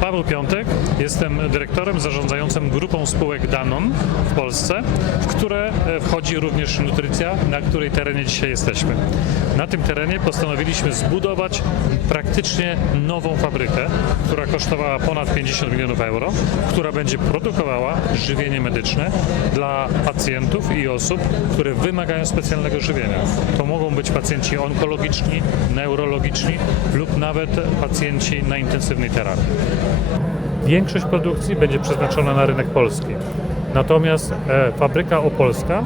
Paweł Piątek, jestem dyrektorem zarządzającym grupą spółek Danon w Polsce, w które e, wchodzi również nutrycja, na której terenie dzisiaj jesteśmy. Na tym terenie postanowiliśmy zbudować praktycznie nową fabrykę, która kosztowała ponad 50 milionów euro, która będzie produkowała żywienie medyczne dla pacjentów i osób, które wymagają specjalnego żywienia. To mogą być pacjenci onkologiczni, neurologiczni lub nawet pacjenci na intensywnej terapii. Większość produkcji będzie przeznaczona na rynek polski. Natomiast e, fabryka opolska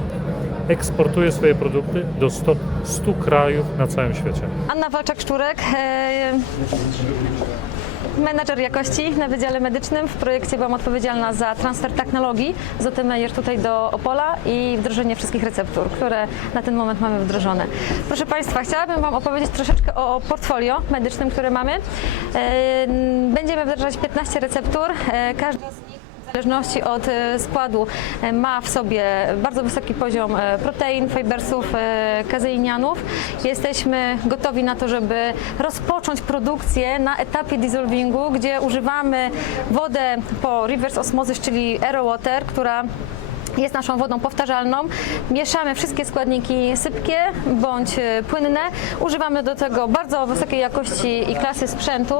eksportuje swoje produkty do 100, 100 krajów na całym świecie. Anna Walczak-Szczurek, e, menedżer jakości na Wydziale Medycznym. W projekcie byłam odpowiedzialna za transfer technologii z OTMEIR tutaj do Opola i wdrożenie wszystkich receptur, które na ten moment mamy wdrożone. Proszę Państwa, chciałabym Wam opowiedzieć troszeczkę o portfolio medycznym, które mamy. E, Będziemy wdrażać 15 receptur. E, Każda w zależności od e, składu e, ma w sobie bardzo wysoki poziom e, protein, fibersów, kazeinianów. Jesteśmy gotowi na to, żeby rozpocząć produkcję na etapie dissolvingu, gdzie używamy wodę po reverse osmosis, czyli aero water, która jest naszą wodą powtarzalną. Mieszamy wszystkie składniki sypkie bądź e, płynne. Używamy do tego bardzo wysokiej jakości i klasy sprzętu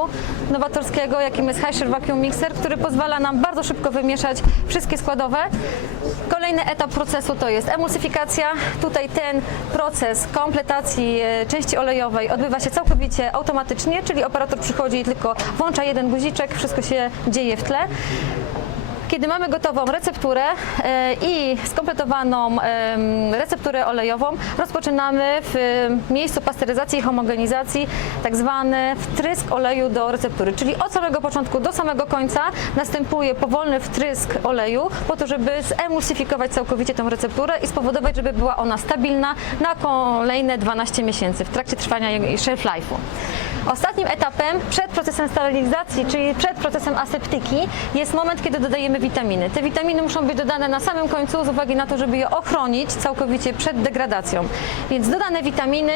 nowatorskiego, jakim jest Highshare Vacuum Mixer, który pozwala nam bardzo szybko wymieszać wszystkie składowe. Kolejny etap procesu to jest emulsyfikacja. Tutaj ten proces kompletacji e, części olejowej odbywa się całkowicie automatycznie, czyli operator przychodzi i tylko włącza jeden guziczek, wszystko się dzieje w tle. Kiedy mamy gotową recepturę e, i skompletowaną recepturę olejową, rozpoczynamy w miejscu pasteryzacji i homogenizacji tak zwany wtrysk oleju do receptury, czyli od samego początku do samego końca następuje powolny wtrysk oleju po to, żeby zemulsyfikować całkowicie tę recepturę i spowodować, żeby była ona stabilna na kolejne 12 miesięcy w trakcie trwania jej shelf life'u. Ostatnim etapem przed procesem sterylizacji, czyli przed procesem aseptyki, jest moment, kiedy dodajemy witaminy. Te witaminy muszą być dodane na samym końcu z uwagi na to, żeby je ochronić całkowicie przed degradacją. Więc dodane witaminy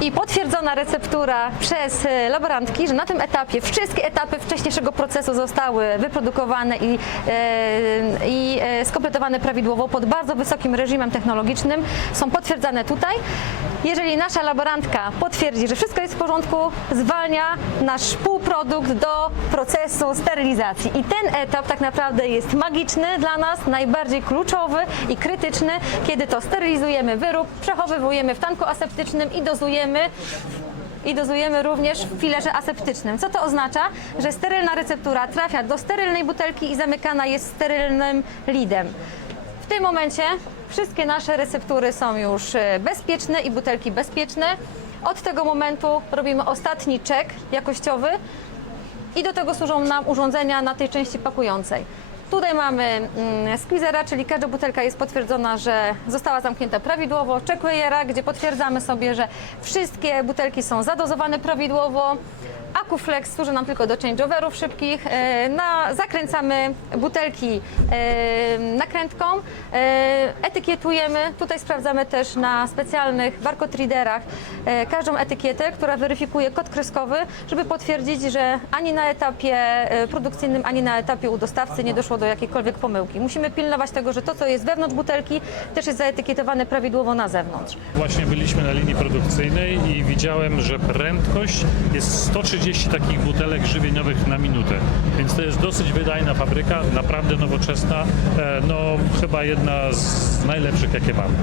i potwierdzona receptura przez e, laborantki, że na tym etapie wszystkie etapy wcześniejszego procesu zostały wyprodukowane i, e, i e, skompletowane prawidłowo pod bardzo wysokim reżimem technologicznym, są potwierdzane tutaj. Jeżeli nasza laborantka potwierdzi, że wszystko jest w porządku, zwalnia nasz półprodukt do procesu sterylizacji. I ten etap tak naprawdę jest magiczny dla nas, najbardziej kluczowy i krytyczny, kiedy to sterylizujemy wyrób, przechowywujemy w tanku aseptycznym i dozujemy i dozujemy również w filerze aseptycznym. Co to oznacza? Że sterylna receptura trafia do sterylnej butelki i zamykana jest sterylnym lidem. W tym momencie wszystkie nasze receptury są już e, bezpieczne i butelki bezpieczne. Od tego momentu robimy ostatni czek jakościowy i do tego służą nam urządzenia na tej części pakującej. Tutaj mamy mm, squeezera, czyli każda butelka jest potwierdzona, że została zamknięta prawidłowo. Checkweigera, gdzie potwierdzamy sobie, że wszystkie butelki są zadozowane prawidłowo. Acuflex służy nam tylko do changeoverów szybkich. E, Na, zakręcamy butelki e, nakrętką, e, etykietujemy. Tutaj sprawdzamy też na specjalnych barcode readerach każdą etykietę, która weryfikuje kod kreskowy, żeby potwierdzić, że ani na etapie produkcyjnym, ani na etapie u dostawcy nie doszło do jakiejkolwiek pomyłki. Musimy pilnować tego, że to, co jest wewnątrz butelki, też jest zaetykietowane prawidłowo na zewnątrz. Właśnie byliśmy na linii produkcyjnej i widziałem, że prędkość jest 130 takich butelek żywieniowych na minutę. Więc to jest dosyć wydajna fabryka, naprawdę nowoczesna, e, no chyba jedna z najlepszych, jakie mamy.